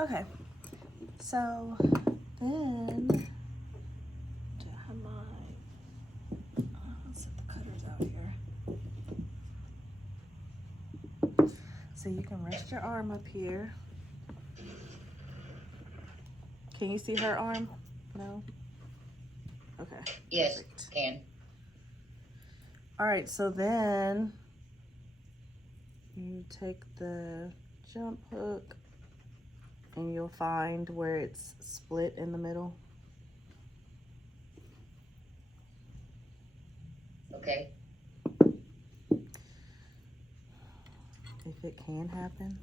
Okay, so then do I have my let's set the cutters out here. So you can rest your arm up here. Can you see her arm? No? Okay. Yes, Perfect. can. All right, so then you take the jump hook and you'll find where it's split in the middle. Okay. If it can happen,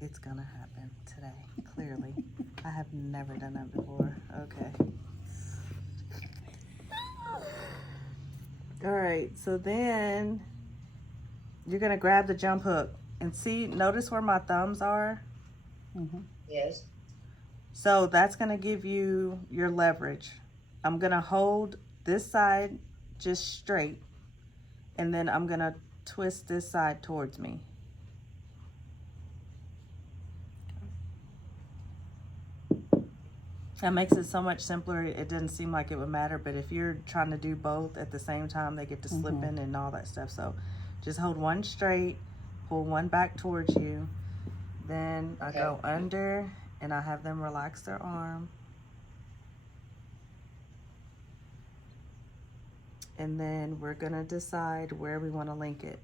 it's gonna happen today, clearly. I have never done that before. Okay. All right, so then you're gonna grab the jump hook and see, notice where my thumbs are? Mm-hmm. Yes. So that's gonna give you your leverage. I'm gonna hold this side just straight, and then I'm gonna twist this side towards me. That makes it so much simpler. It doesn't seem like it would matter, but if you're trying to do both at the same time, they get to slip in and all that stuff. So just hold one straight, pull one back towards you. Then I go under and I have them relax their arm. And then we're gonna decide where we wanna link it.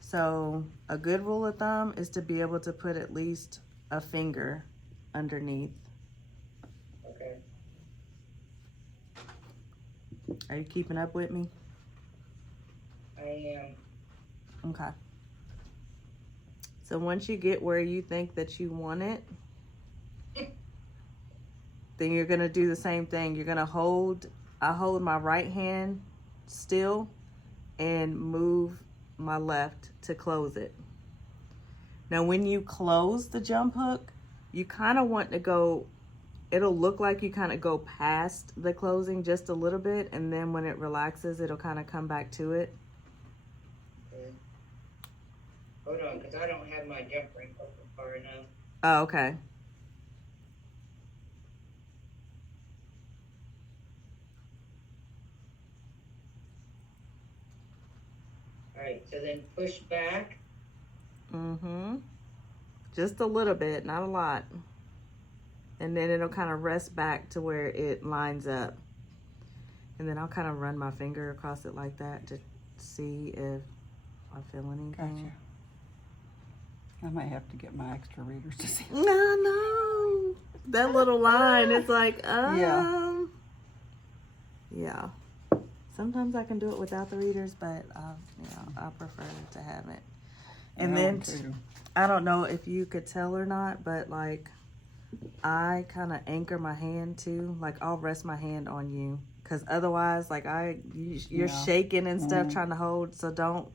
So a good rule of thumb is to be able to put at least a finger underneath. Okay. Are you keeping up with me? I am. Okay. So once you get where you think that you want it, then you're gonna do the same thing. You're gonna I hold my right hand still and move my left to close it. Now when you close the jump hook, you kind of want to go, it'll look like you kind of go past the closing just a little bit, and then when it relaxes, it'll kind of come back to it. Okay. Hold on, because I don't have my jump ring open far enough. Oh, okay. All right, so then push back. Mm-hmm. Just a little bit, not a lot. And then it'll kind of rest back to where it lines up. And then I'll kind of run my finger across it like that to see if I feel anything. Gotcha. I might have to get my extra readers to see. No. That little line is like, yeah. Sometimes I can do it without the readers, but I prefer to have it. And then I don't know if you could tell or not, but like I kind of anchor my hand too. Like I'll rest my hand on you, because otherwise, like you're shaking and stuff trying to hold. So don't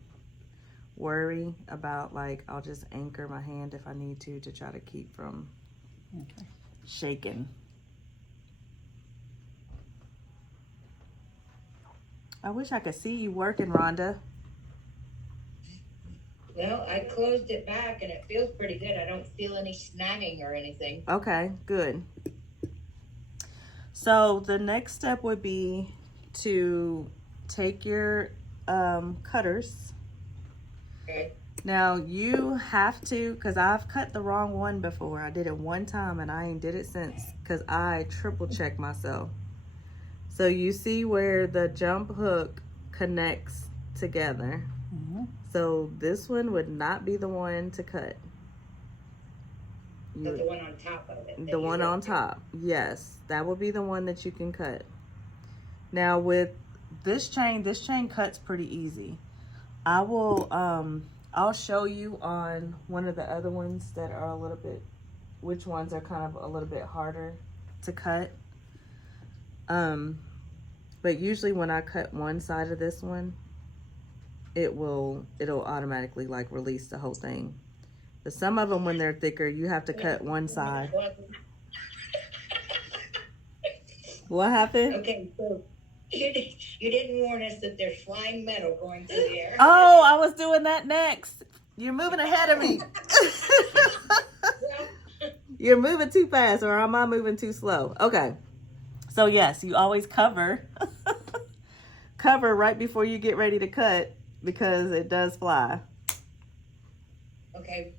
worry about, like, I'll just anchor my hand if I need to try to keep from shaking. I wish I could see you working, Rhonda. Well, I closed it back and it feels pretty good. I don't feel any snagging or anything. Okay, good. So the next step would be to take your cutters. Okay. Now you have to, because I've cut the wrong one before. I did it one time and I ain't did it since, because I triple checked myself. So you see where the jump hook connects together. Mm-hmm. So this one would not be the one to cut. So the one on top of it. The one on top. Yes, that will be the one that you can cut. Now with this chain cuts pretty easy. I'll show you on one of the other ones that are a little bit, which ones are kind of a little bit harder to cut. But usually when I cut one side of this one, it'll automatically like release the whole thing. But some of them, when they're thicker, you have to cut one side. What happened? Okay, so you didn't warn us that there's flying metal going through the air. Oh, I was doing that next. You're moving ahead of me. Well, You're moving too fast, or am I moving too slow? Okay. So yes, you always cover. Cover right before you get ready to cut because it does fly. okay.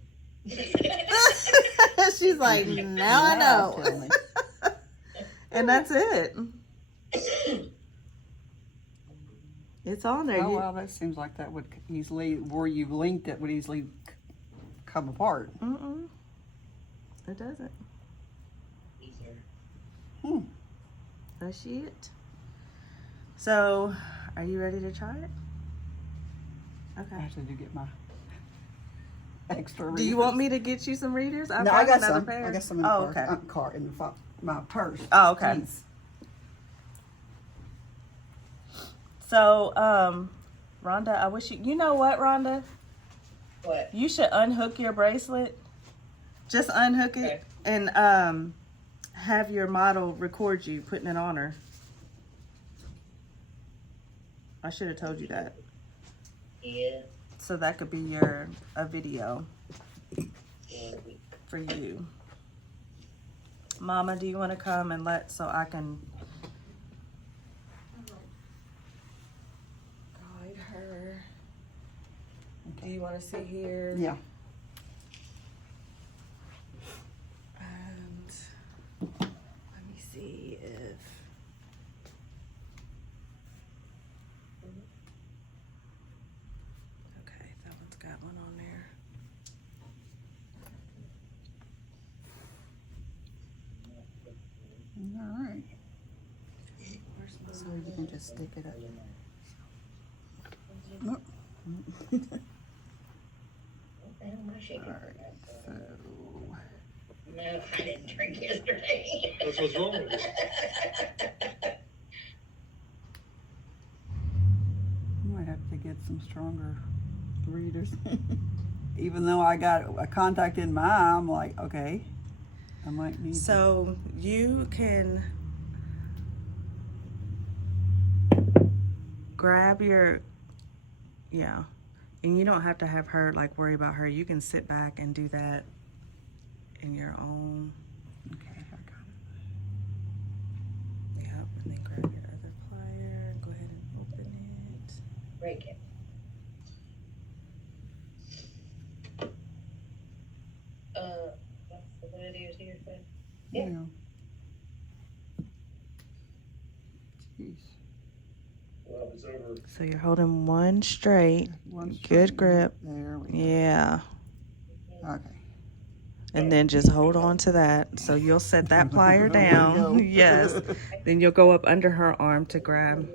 She's like, now I Now tell know. me. And that's it. It's on there. Oh, You, well, that seems like that would easily, where you've linked it, would easily come apart. mm-mm. It doesn't. Easier. That's it. So, are you ready to try it? I Okay. have to get my extra Do you want me to get you some readers? No, I brought got another some. pair. I got some in the Oh, car. okay. Car in the my purse. Oh, okay. Jeez. So, Rhonda, I wish you know what, Rhonda? What? You should unhook your bracelet. Just unhook it Okay. and have your model record you putting it on her. I should have told you that. Yeah. So that could be a video Yeah. for you. Mama, do you want to come and so I can guide her? Do you want to see here? Yeah. And let me see if okay, that one's got one on there. All right. Where's my So you can just stick it up. What the hell am I shaking? All right. So. No, I didn't drink yesterday. That's what's wrong with it. You might have to get some stronger readers. Even though I got a contact in my eye, I'm like, okay, I might need. So you can grab your, yeah, and you don't have to have her like worry about her. You can sit back and do that in your own. Okay, I got it. Yep, and then grab your other plier. Go ahead and open it. Break it. That's what it is here, so. Yeah. Jeez. Well, it's over. So you're holding one straight. One Good straight. grip. There we go. Yeah. Okay. And then just hold on to that. So you'll set that plier There we go. down. Yes. Then you'll go up under her arm to grab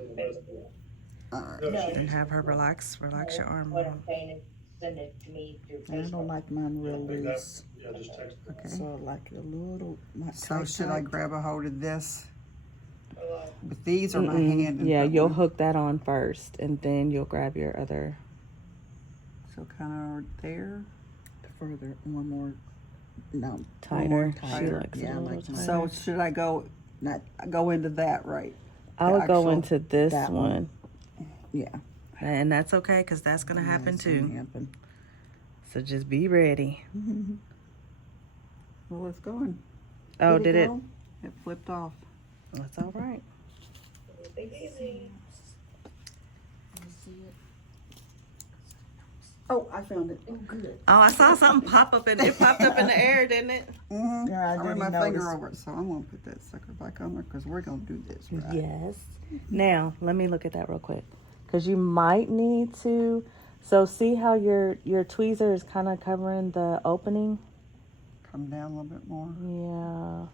All right. No, No. she- and have her relax your arm. What I'm saying is, send it to me through I don't Facebook. like mine real I think that- loose, Yeah, just text. Okay. so I like it a little. So should I grab a hold of this Uh, with these or my hand? and Yeah, put you'll one- hook that on first, and then you'll grab your other. So kind of there. further, one more, no, Tighter. More She tighter. likes it Yeah, a I little like tighter. mine. So should I go Not go into that right? I The would go actual- into this that one. one. Yeah. And that's okay, because that's going to Yeah, happen it's gonna too. happen. So just be ready. Well, it's going. Oh, did it? go? It flipped off. That's all right. big easy. Oh, I found it. Oh, good. Oh, I saw something pop up and it popped up in the air, didn't it? Mm-hmm. Yeah, I I ran didn't my finger notice. over it, so I'm gonna put that sucker back on there because we're gonna do this right. Yes. Now, let me look at that real quick. Because you might need to. So, see how your tweezer is kind of covering the opening? Come down a little bit more. Yeah.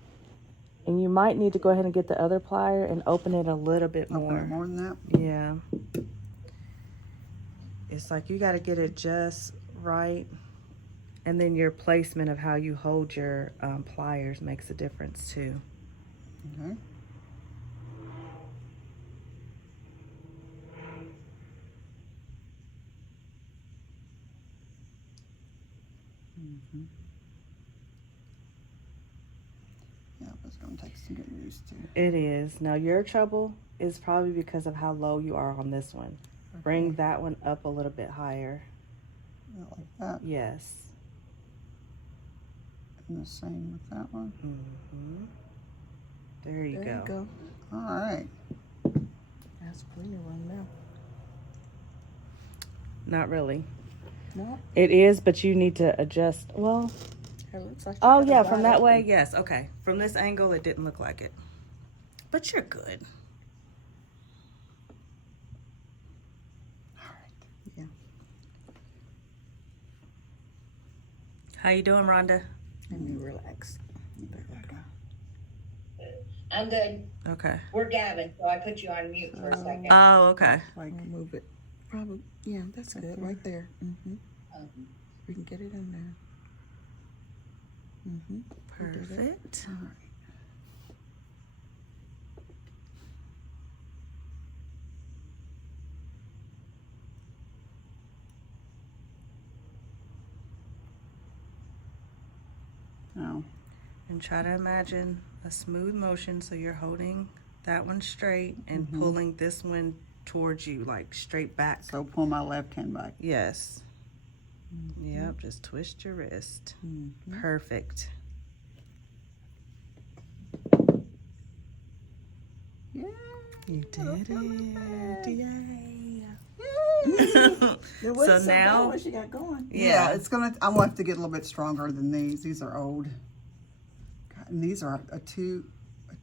And you might need to go ahead and get the other plier and open it a little bit Open it more. more than that. Yeah. It's like you got to get it just right. And then your placement of how you hold your pliers makes a difference too. Okay. Yeah, it's gonna take some getting used to. It is. Now your trouble is probably because of how low you are on this one. Bring that one up a little bit higher. Like that. Yes. And the same with that one. Mm-hmm. There you There go. you go. All right. That's pretty one now. Not really. No, It is, but you need to adjust. Well, it looks like. you oh got it yeah, from wide that way, open. yes. Okay. From this angle, it didn't look like it. But you're good. All right. Yeah. How you doing, Rhonda? Let me relax. There you go. I'm good. Okay. We're Gavin, so I put you on mute for a second. Oh, okay. Like, I'll move it. Probably. Yeah, that's good. Right there. Mm-hmm. We can get it in there. Mm-hmm. Perfect. all right. Now, And try to imagine a smooth motion so you're holding that one straight and pulling this one towards you, like straight back. so pull my left hand back. Yes. Yep, just twist your wrist. Mm-hmm. Perfect. Yeah. You did it. Yay. There was So something now- what she got going. Yeah, it's gonna. I'm gonna have to get a little bit stronger than these. These are old. God, and these are a two,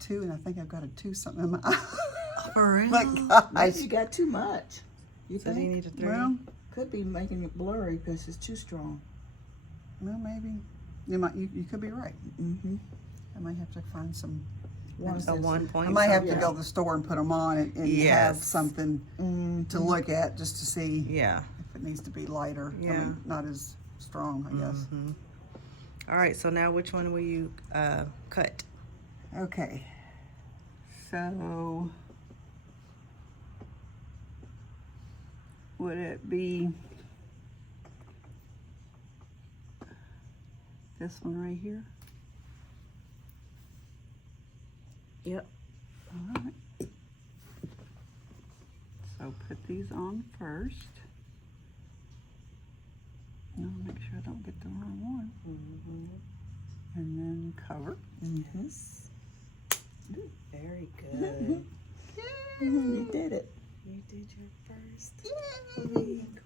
and I think I've got a 2 something in my eye. For real? Like, Maybe gosh. you got too much. You So do think? you need a 3? Well, Could be making it blurry because it's too strong. well, maybe. You might. You could be right. Mm-hmm. I might have to find some. a 1 point. I might have to Yeah. go to the store and put them on and have Yes. something to look at just to see Yeah. if it needs to be lighter. I Yeah. mean, not as strong, I guess. Mhm. All right, so now which one will you cut? Okay. So, would it be this one right here? Yep. All right. So put these on first. Now make sure I don't get the wrong one. And then cover. Mm-hmm. Very good. You did it. You did your first.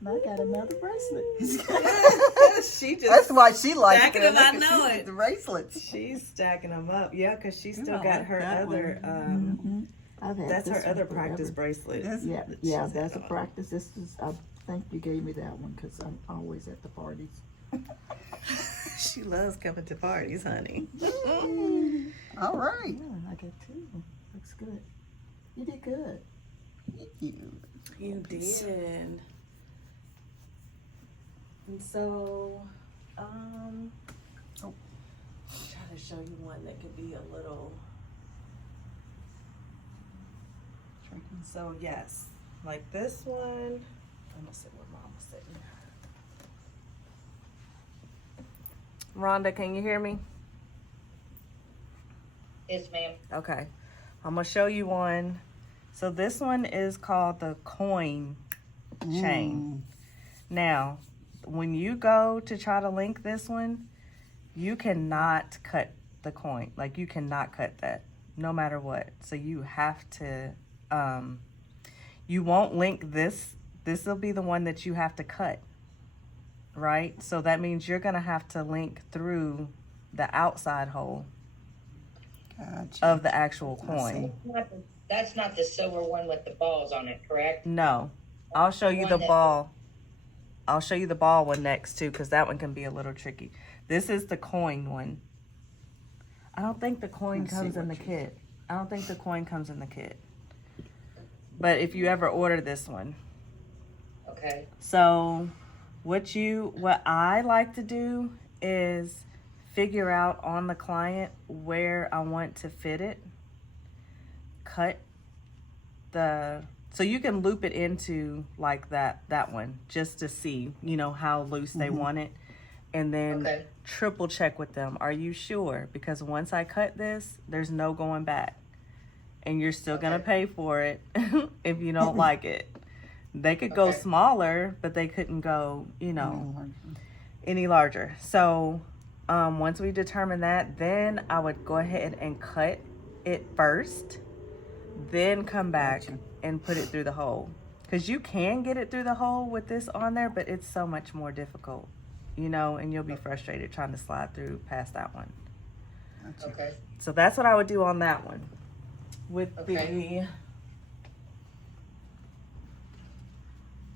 I got another bracelet. She just That's why she likes stacking it. them, I Look at know she- it. The bracelets. she's stacking them up. Yeah, because she still I got like her that other. Mm-hmm. I've had That's this her one other forever. practice bracelet. Yes. Yeah, that yeah, she's that's a had on. practice. This is, I think you gave me that one because I'm always at the parties. She loves coming to parties, honey. All right. Yeah, I got 2. Looks good. You did good. Thank you. You did. And so, Oh. try to show you one that could be a little. So yes, like this one. I'm gonna sit where Mama's sitting. Rhonda, can you hear me? Yes, ma'am. Okay, I'm gonna show you one. So this one is called the coin chain. Now, when you go to try to link this one, you cannot cut the coin. Like you cannot cut that, no matter what. So you have to, you won't link this. This will be the one that you have to cut, right? So that means you're gonna have to link through the outside hole Gotcha. of the actual I coin. That's not the silver one with the balls on it, correct? No, I'll show you One the that- ball. I'll show you the ball one next too, because that one can be a little tricky. This is the coin one. I don't think the coin Let's see comes in the what you kit. I don't think the coin comes in the kit. But if you ever order this one. Okay. So what I like to do is figure out on the client where I want to fit it. Cut so you can loop it into like that one just to see, how loose they want it. And then Okay. triple check with them. Are you sure? Because once I cut this, there's no going back. And you're still gonna Okay. pay for it if you don't like it. They could go Okay. smaller, but they couldn't go, any larger. So once we determine that, then I would go ahead and cut it first, then come back Gotcha. and put it through the hole. Because you can get it through the hole with this on there, but it's so much more difficult, and you'll be frustrated trying to slide through past that one. Gotcha. Okay. So that's what I would do on that one. With Okay.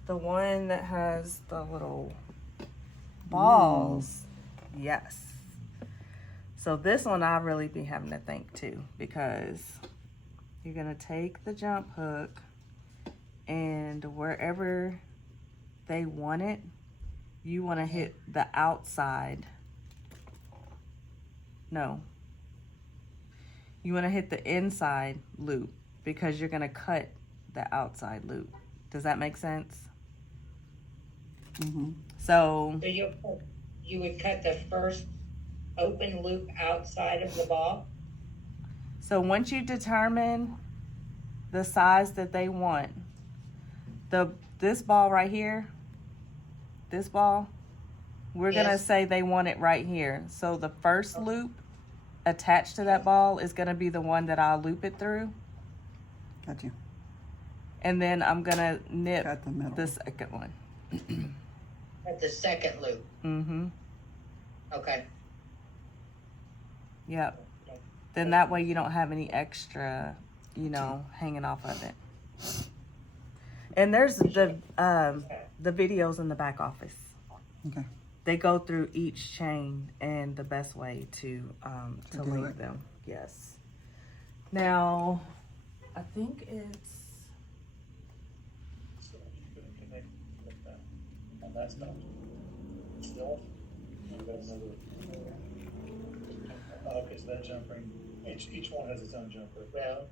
the one that has the little balls, yes. So this one I really be having to think too, because you're gonna take the jump hook and wherever they want it, you want to hit the outside. No. You want to hit the inside loop because you're going to cut the outside loop. Does that make sense? Mm-hmm. So So you would cut the first open loop outside of the ball? once you determine the size that they want, this ball right here, we're going to Yes. say they want it right here. So the first loop attached to that ball is going to be the one that I'll loop it through. Got you. And then I'm going to nip Got the middle. the second one. At the second loop? Mm-hmm. Okay. Yep. Then that way you don't have any extra, hanging off of it. And there's the videos in the back office. Okay. They go through each chain and the best way to do link it. them. Yes. Now, I think it's So you couldn't connect with that on that stuff. Still, you've got another. Okay, so that jump ring, each one has its own jump ring. Well,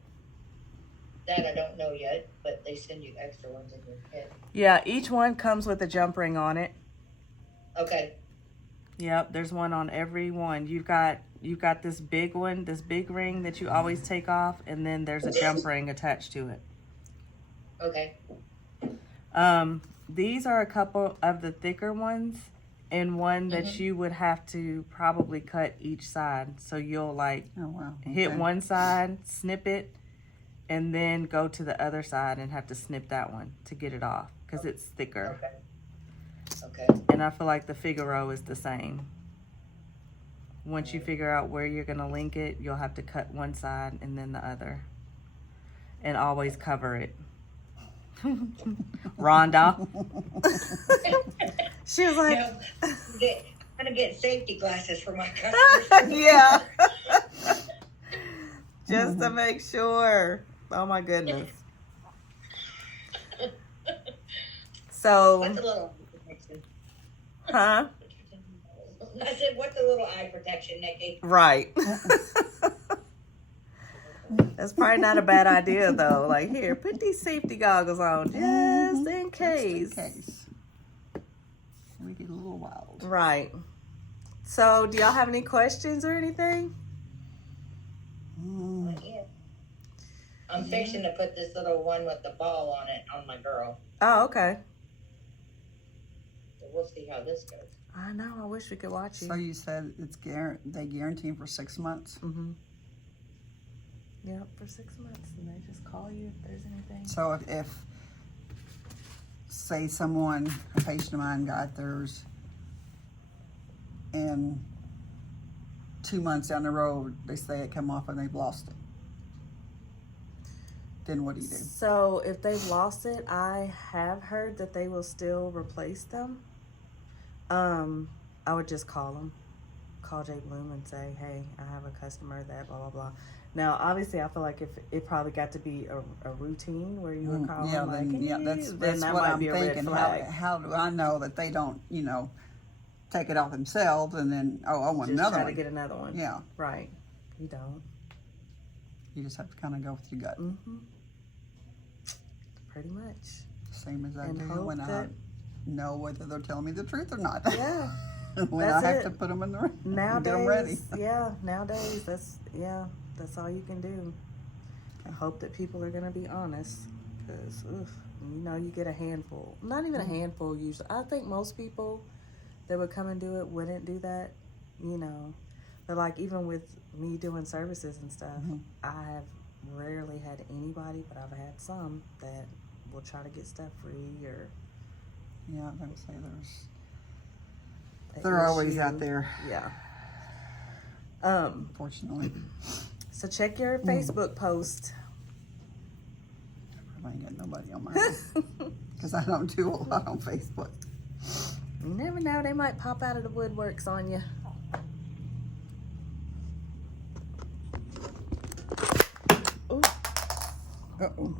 that I don't know yet, but they send you extra ones in your kit. yeah. Each one comes with a jump ring on it. Okay. Yep. There's one on every one. You've got this big one, this big ring that you always take off, and then there's a jump ring attached to it. Okay. These are a couple of the thicker ones, and one that you would have to probably cut each side. So you'll Oh wow. hit Okay. one side, snip it, and then go to the other side and have to snip that one to get it off because it's thicker. Okay. Okay. And I feel like the Figaro is the same. Once you figure out where you're going to link it, you'll have to cut one side and then the other. And always cover it. Rhonda. She was like, No, I'm gonna get safety glasses for my customers. yeah. Just to make sure. Oh my goodness. So, What's a little eye protection? huh? I said, what's a little eye protection, Nikki? Right. That's probably not a bad idea though. Like, here, put these safety goggles on just in case. Just in case. We get a little wild. Right. So, do y'all have any questions or anything? Yeah. I'm fixing to put this little one with the ball on it on my girl. Oh, okay. So we'll see how this goes. I know. I wish we could watch So you. you said they guarantee for 6 months. Mm-hmm. Yep, for 6 months, and they just call you if there's anything. So if say someone, a patient of mine got theirs, and 2 months down the road, they say it come off and they've lost it. Then what do you do? So if they've lost it, I have heard that they will still replace them. I would just call J Bloom and say, hey, I have a customer that blah, blah, blah. Now, obviously, I feel like if it probably got to be a routine where you would call Yeah, them, like, then, yeah, "Hey," that's then that what might I'm be a red thinking. flag. How do I know that they don't, take it off themselves and then I want Just another try one? to get another one. Yeah, Right. You don't. you just have to kind of go with your gut, Mm-hmm. Pretty much. same as I And do hope when I that- know whether they're telling me the truth or not. Yeah. when That's I have it. to put them in the ring, Nowadays, get them ready. nowadays, that's all you can do. I hope that people are going to be honest. Cause you know, you get a handful. Not even a handful usually. I think most people that would come and do it wouldn't do that, you know. But like even with me doing services and stuff, I have rarely had anybody, but I've had some that will try to get stuff free or. Yeah, I was gonna say they're always out there. Yeah. Unfortunately. So check your Facebook post. I ain't got nobody on mine because I don't do a lot on Facebook. You never know, they might pop out of the woodworks on you. Oh, Uh-oh.